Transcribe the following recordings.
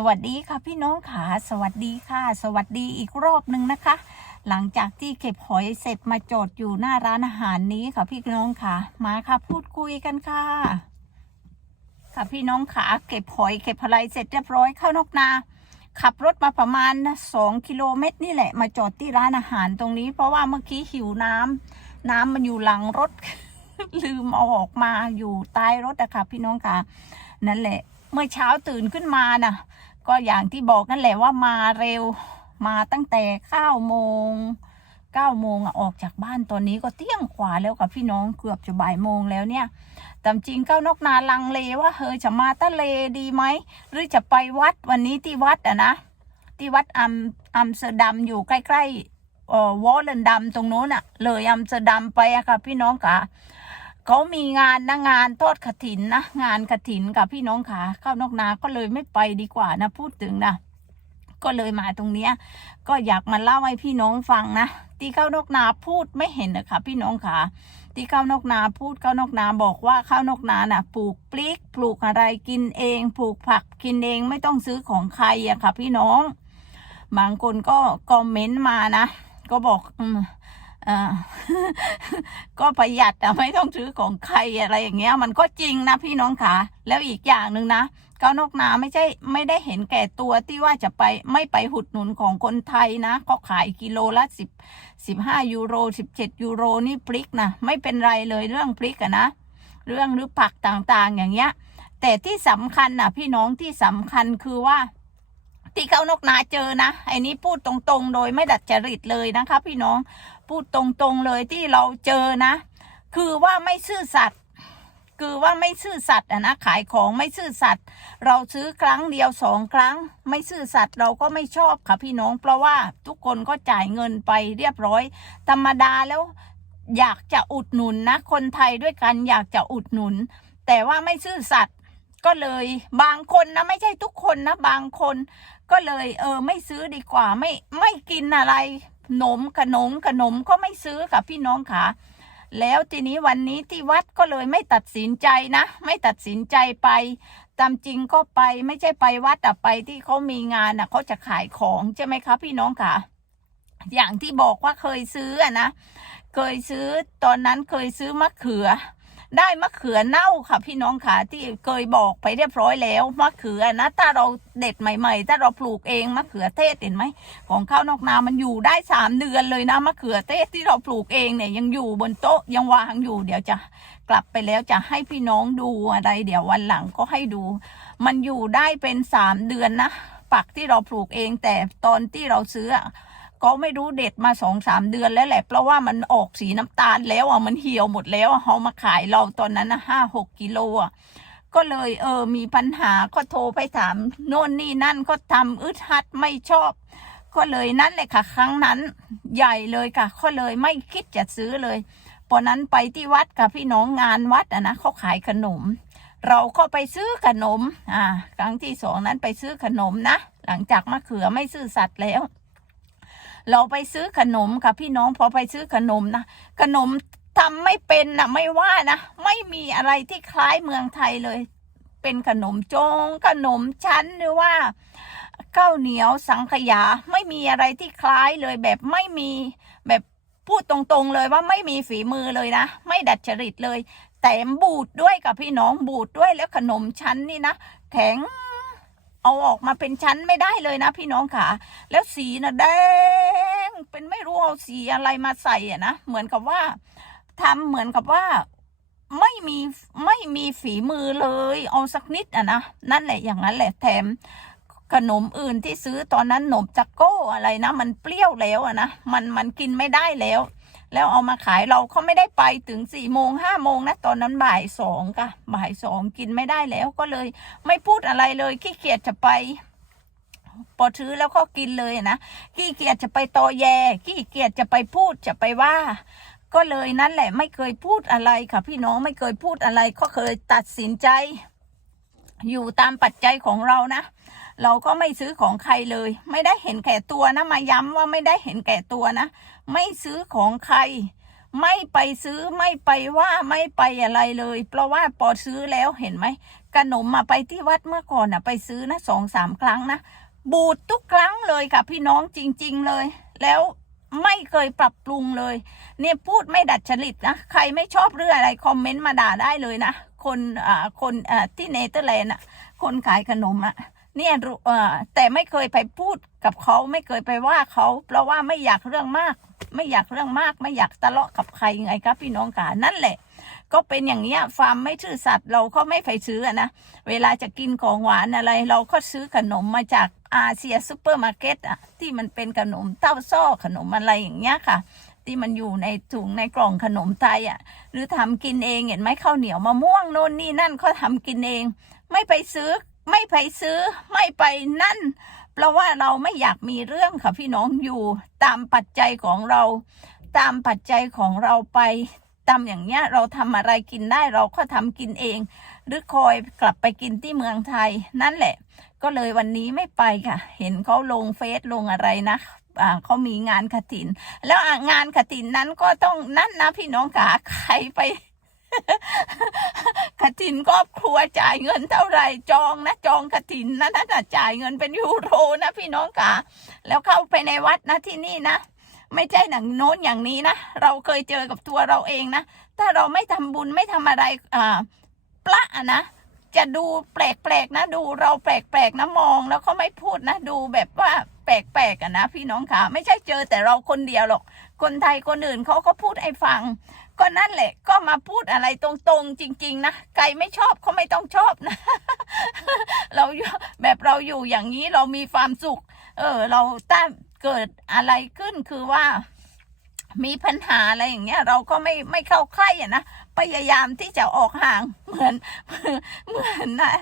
สวัสดีค่ะพี่น้องค่ะสวัสดีค่ะ สวัสดีอีกรอบหนึ่งนะคะ หลังจากที่เก็บหอยเสร็จมาจอดอยู่หน้าร้านอาหารนี้ค่ะพี่น้องค่ะ มาค่ะพูดคุยกันค่ะ ค่ะพี่น้องค่ะเก็บหอยเก็บอะไรเสร็จเรียบร้อยเข้านกนา ขับรถมาประมาณสองกิโลเมตรนี่แหละ มาจอดที่ร้านอาหารตรงนี้ เพราะว่าเมื่อกี้หิวน้ำน้ำมันอยู่หลังรถ ลืมเอาออกมาอยู่ใต้รถอะค่ะพี่น้องค่ะนั่นแหละ เมื่อเช้าตื่นขึ้นมาน่ะ ก็อย่างที่บอกนั่นแหละว่ามาเร็วมาตั้งแต่เก้าโมงเก้าโมงออกจากบ้านตอนนี้ก็เที่ยงกว่าแล้วค่ะพี่น้องเกือบจะบ่ายโมงแล้วเนี่ยตามจริงเก้านกนาลังเลว่าเฮ้ยจะมาทะเลดีไหมหรือจะไปวัดวันนี้ที่วัดอะนะที่วัดอัมอัมสเตอร์ดัมอยู่ใกล้ๆวอลเลนดัมตรงโน้นอะเลยอัมสเตอร์ดัมไปอะค่ะพี่น้องค่ะ เขามีงานนะงานทอดกระถินนะงานกระถินกับพี่น้องขาเข้านอกนาก็เลยไม่ไปดีกว่านะพูดถึงนะก็เลยมาตรงเนี้ย ก็อยากมาเล่าให้พี่น้องฟังนะที่ข้าวนกนาพูดไม่เห็นนะคะพี่น้องขาที่ข้าวนกนาพูดข้าวนกนาบอกว่าข้าวนกนาน่ะ ปลูกปลีกปลูกอะไรกินเองปลูกผักกินเองไม่ต้องซื้อของใครอะค่ะ พี่น้องบางคนก็คอมเมนต์มานะก็บอกอืม ก็ประหยัดแต่ไม่ต้องซื้อของใครอะไรอย่างเงี้ย มันก็จริงนะพี่น้องค่ะ แล้วอีกอย่างหนึ่งนะเก้านกนาไม่ใช่ไม่ได้เห็นแก่ตัวที่ว่าจะไปไม่ไปหุดหนุนของคนไทยนะ ก็ขายกิโลละสิบสิบห้ายูโรสิบเจ็ดยูโรนี่พริกนะไม่เป็นไรเลยเรื่องพริกอะนะ เรื่องหรือผักต่างๆอย่างเงี้ย แต่ที่สำคัญนะพี่น้องที่สำคัญคือว่า ที่เขานกนาเจอนะไอ้นี้พูดตรงๆ โดยไม่ดัดจริตเลยนะคะ พี่น้องพูดตรงๆเลยที่เราเจอนะ คือว่าไม่ซื่อสัตย์คือว่าไม่ซื่อสัตย์นะขายของไม่ซื่อสัตย์เราซื้อครั้งเดียวสองครั้ง ไม่ซื่อสัตย์เราก็ไม่ชอบค่ะพี่น้อง เพราะว่าทุกคนก็จ่ายเงินไปเรียบร้อย ธรรมดาแล้วอยากจะอุดหนุนนะ คนไทยด้วยกันอยากจะอุดหนุน แต่ว่าไม่ซื่อสัตย์ก็เลยบางคนนะไม่ใช่ทุกคนนะบางคน ก็เลยเออไม่ซื้อดีกว่าไม่ไม่กินอะไรขนมขนมขนมก็ไม่ซื้อค่ะพี่น้องค่ะ แล้วทีนี้วันนี้ที่วัดก็เลยไม่ตัดสินใจนะ ไม่ตัดสินใจไปตามจริงก็ไปไม่ใช่ไปวัดแต่ไปที่เขามีงานน่ะเขาจะขายของใช่ไหมคะพี่น้องค่ะ อย่างที่บอกว่าเคยซื้อนะ เคยซื้อตอนนั้นเคยซื้อมะเขือ ได้มะเขือเน่าค่ะพี่น้องค่ะที่เคยบอกไปเรียบร้อยแล้วมะเขือนะถ้าเราเด็ดใหม่ ๆ ถ้าเราปลูกเองมะเขือเทศเห็นไหมของข้าวนอกนา มันอยู่ได้สามเดือนเลยนะมะเขือเทศที่เราปลูกเองเนี่ยยังอยู่บนโต๊ะยังวางอยู่เดี๋ยวจะกลับไปแล้วจะให้พี่น้องดูอะไร เดี๋ยววันหลังก็ให้ดู มันอยู่ได้เป็นสามเดือนนะปักที่เราปลูกเองแต่ตอนที่เราซื้อ ก็ไม่รู้เด็ดมาสองสามเดือนแล้วแหละ เพราะว่ามันออกสีน้ำตาลแล้วอะมันเหี่ยวหมดแล้วเขามาขายเราตอนนั้นนะห้าหกกิโลอะก็เลยเออมีปัญหาก็โทรไปถามโน่นนี่นั่นก็ทำอึดฮัดไม่ชอบ ก็เลยนั่นเลยค่ะ ครั้งนั้นใหญ่เลยค่ะ ก็เลยไม่คิดจะซื้อเลยพอนนั้นไปที่วัดกับพี่น้องงานวัดอะนะเขาขายขนม เราก็ไปซื้อขนม อ่า ครั้งที่สองนั้นไปซื้อขนมนะ หลังจากมะเขือไม่ซื่อสัตย์แล้ว เราไปซื้อขนมค่ะพี่น้องพอไปซื้อขนมนะขนมทำไม่เป็นนะไม่ว่านะไม่มีอะไรที่คล้ายเมืองไทยเลย เป็นขนมจง ขนมชั้นหรือว่าข้าวเหนียวสังขยาไม่มีอะไรที่คล้ายเลยแบบไม่มีแบบพูดตรงๆเลยว่าไม่มีฝีมือเลยนะ ไม่ดัดจริตเลย แต่บูดด้วยกับพี่น้องบูดด้วยแล้วขนมชั้นนี่นะแข็ง เอาออกมาเป็นชั้นไม่ได้เลยนะพี่น้องค่ะ แล้วสีนะแดงเป็นไม่รู้เอาสีอะไรมาใส่อะนะเหมือนกับว่าทำเหมือนกับว่าไม่มีไม่มีฝีมือเลยเอาสักนิดอะนะนั่นแหละอย่างนั้นแหละแถมขนมอื่นที่ซื้อตอนนั้นหนมจักโก้อะไรนะ มันเปรี้ยวแล้วอะนะมันมันกินไม่ได้แล้ว แล้วเอามาขายเราเขาไม่ได้ไปถึงสี่โมงห้าโมงนะตอนนั้นบ่ายสองค่ะบ่ายสองกินไม่ได้แล้วก็เลย ไม่พูดอะไรเลยขี้เกียจจะไปพอซื้อแล้วก็กินเลยนะขี้เกียจจะไปตอแยขี้เกียจจะไปพูดจะไปว่า ก็เลยนั่นแหละ ไม่เคยพูดอะไรค่ะ พี่น้องไม่เคยพูดอะไร ก็เคยตัดสินใจ อยู่ตามปัจจัยของเรานะเราก็ไม่ซื้อของใครเลย ไม่ได้เห็นแก่ตัวนะมาย้ำว่าไม่ได้เห็นแก่ตัวนะ ไม่ซื้อของใคร ไม่ไปซื้อไม่ไปว่าไม่ไปอะไรเลย เพราะว่าปอซื้อแล้วเห็นไหมขนมมาไปที่วัดเมื่อก่อนอะ ไปซื้อนะสองสามครั้งนะบูดทุกครั้งเลยค่ะพี่น้องจริง ๆเลย แล้วไม่เคยปรับปรุงเลย เนี่ยพูดไม่ดัดจริตนะ ใครไม่ชอบเรื่องอะไร คอมเมนต์มาด่าได้เลยนะ คนอ่าคนอ่าที่เนเธอร์แลนด์อะ คนขายขนมอะ เนี่ยรู้อ่าแต่ไม่เคยไปพูดกับเขาไม่เคยไปว่าเขาเพราะว่าไม่อยากเรื่องมาก ไม่อยากเรื่องมาก ไม่อยากทะเลาะกับใครไงครับพี่น้องค่ะนั่นแหละ ก็เป็นอย่างเนี้ยฟาร์มไม่ชื่อสัตว์เราก็ไม่ไปซื้อนะเวลาจะกินของหวานอะไร เราก็ซื้อขนมมาจากอาเซียซูเปอร์มาร์เก็ตอะที่มันเป็นขนมเต้าซ้อขนมอะไรอย่างเงี้ยค่ะ ที่มันอยู่ในถุงในกล่องขนมไทยอะหรือทำกินเองเห็นไหมข้าวเหนียวมะม่วงโน่นนี่นั่นเขาทำกินเอง ไม่ไปซื้อ ไม่ไปซื้อไม่ไปนั่น เพราะว่าเราไม่อยากมีเรื่องค่ะพี่น้องอยู่ ตามปัจจัยของเรา ตามปัจจัยของเราไปตามอย่างเงี้ยเราทำอะไรกินได้เราก็ทำกินเอง หรือคอยกลับไปกินที่เมืองไทย นั่นแหละ ก็เลยวันนี้ไม่ไปค่ะ เห็นเขาลงเฟซลงอะไรนะเขามีงานขถิน แล้วงานขถินนั้นก็ต้องนั่นนะพี่น้องขาใครไป ขถินครอบครัวจ่ายเงินเท่าไหร่จองนะจองขถินนะนั่นนะจ่ายเงินเป็นยูโรนะพี่น้องขาแล้วเข้าไปในวัดนะที่นี่นะ ไม่ใช่หนังโน้นอย่างนี้นะเราเคยเจอกับตัวเราเองนะถ้าเราไม่ทำบุญไม่ทำอะไรอ่าพระนะจะดูแปลกๆนะดูเราแปลกๆนะมองแล้วเขาไม่พูดนะดูแบบว่าแปลกๆอะนะพี่น้องขาไม่ใช่เจอแต่เราคนเดียวหรอก คนไทยคนอื่นเขาก็พูดให้ฟัง ก็นั่นแหละ ก็มาพูดอะไรตรงๆ จริง ๆ นะใครไม่ชอบเขาไม่ต้องชอบนะ เราแบบเราอยู่อย่างนี้เรามีความสุข เออ เราถ้าเกิดอะไรขึ้นคือว่า มีปัญหาอะไรอย่างเงี้ย เราก็ไม่ไม่เข้าใกล้อะนะพยายามที่จะออกห่างเหมือนเหมือนนะ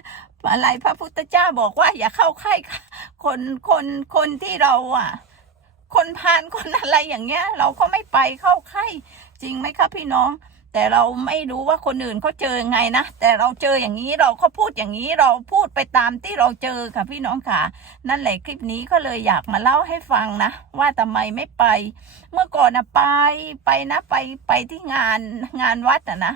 อะไรพระพุทธเจ้าบอกว่า อย่าเข้าใกล้คนคนคนที่เราอะ คนพาลคนอะไรอย่างเงี้ย เราก็ไม่ไปเข้าใกล้ จริงไหมครับพี่น้อง แต่เราไม่รู้ว่าคนอื่นเขาเจอยังไงนะ แต่เราเจออย่างนี้เราก็พูดอย่างนี้เราพูดไปตามที่เราเจอค่ะพี่น้องค่ะ นั่นแหละคลิปนี้ก็เลยอยากมาเล่าให้ฟังนะ ว่าทำไมไม่ไป เมื่อก่อนนะไปไปนะไปไปที่งานงานวัดอะนะ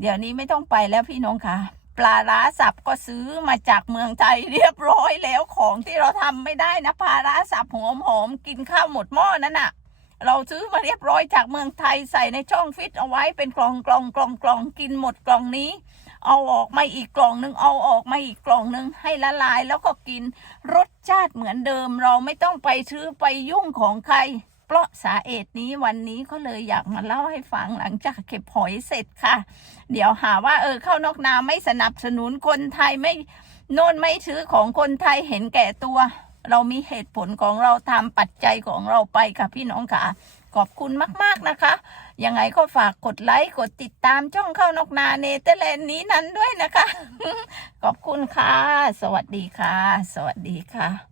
เดี๋ยวนี้ไม่ต้องไปแล้วพี่น้องค่ะปลาร้าสับก็ซื้อมาจากเมืองไทยเรียบร้อยแล้วของที่เราทำไม่ได้นะปลาร้าสับหอมหอมๆกินข้าวหมดหม้อนั่นน่ะ เราซื้อมาเรียบร้อยจากเมืองไทยใส่ในช่องฟิตเอาไว้เป็นกล่องกล่องกล่องกล่องกินหมดกล่องนี้ เอาออกมาอีกกล่องหนึ่งเอาออกมาอีกกล่องหนึ่งให้ละลายแล้วก็กินรสชาติเหมือนเดิม เราไม่ต้องไปซื้อไปยุ่งของใคร เพราะสาเหตุนี้วันนี้ก็เลยอยากมาเล่าให้ฟังหลังจากเก็บหอยเสร็จค่ะ เดี๋ยวหาว่าเออเข้านอกนาไม่สนับสนุนคนไทยไม่โน่นไม่ซื้อของคนไทยเห็นแก่ตัว เรามีเหตุผลของเราทำปัจจัยของเราไปค่ะพี่น้องค่ะ ขอบคุณมากๆนะคะยังไงก็ฝากกดไลค์กดติดตามช่องเข้านกนาเนเธอร์แลนด์นี้นั้นด้วยนะคะ ขอบคุณค่ะ สวัสดีค่ะ สวัสดีค่ะ